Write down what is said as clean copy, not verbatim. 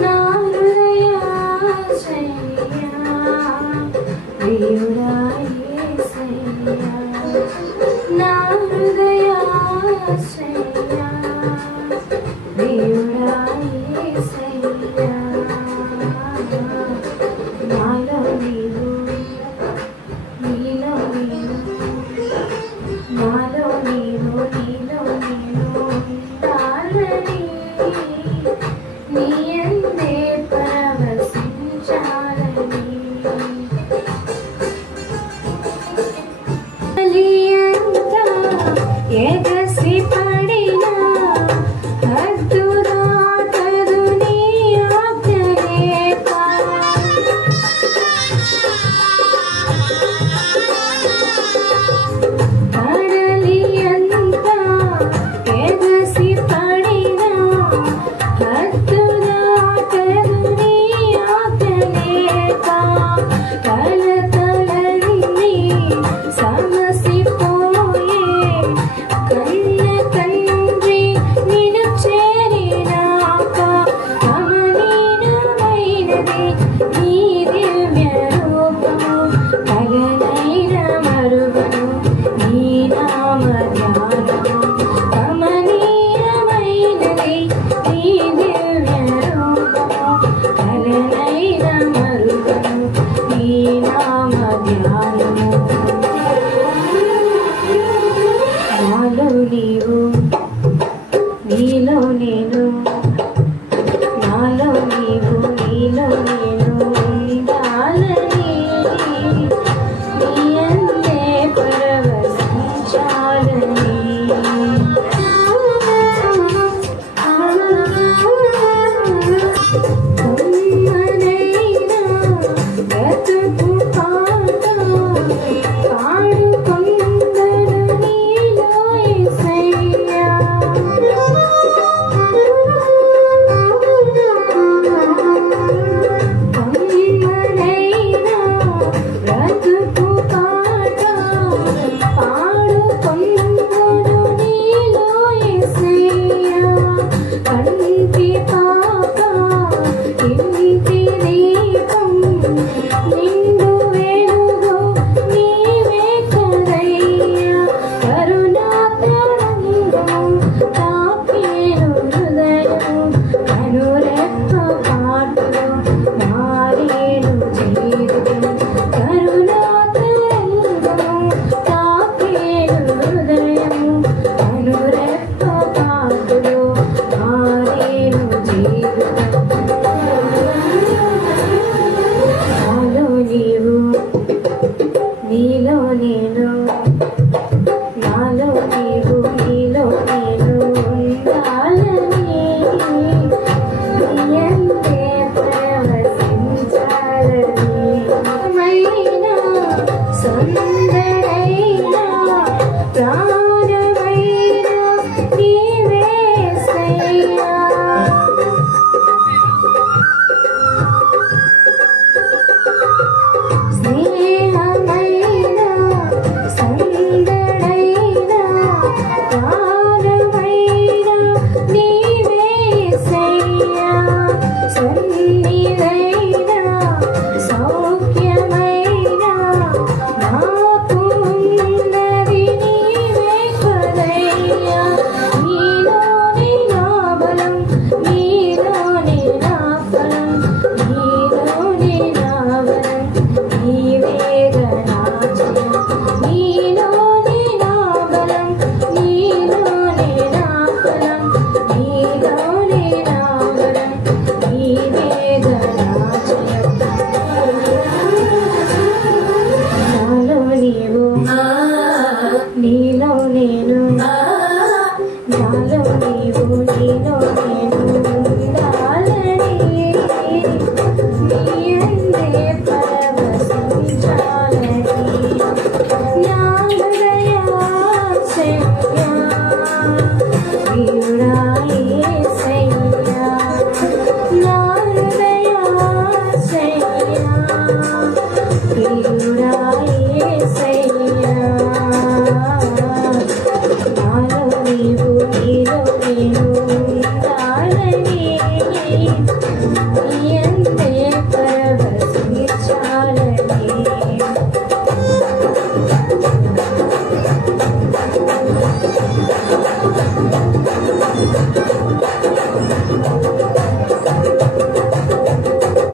నా హృదయాశయ్యా ప్రియుడా యేసయ్యా నా హృదయాశయ్యా ప్రియుడా యేసయ్యా నాలో నీవు నీలో నేను నాలో నీవు నీలో నేను ఉండాలని నీ అందే పరవశించాలని ఎగసి పడినా హద్దు దాటదు నీ ఆజ్ఞలేక కడలి అంతా ఎగసి పడినా హద్దు దాటదు నీ ఆజ్ఞలేక కలతలన్నీ సమసిపోయే కన్న తండ్రి నిన్ను చేరినాక కమనీయమైనది నీ దివ్య రూపము పగలైన మరువను నీ నామ ధ్యానము కమనీయమైనది నీ దివ్య రూపము పగలైన మరువను నీ నామ ధ్యానము నాలో నీవు నీలో నేను నాలో నీవు నీలో నేను ఉండాలని నీ అందే పరవశించాలని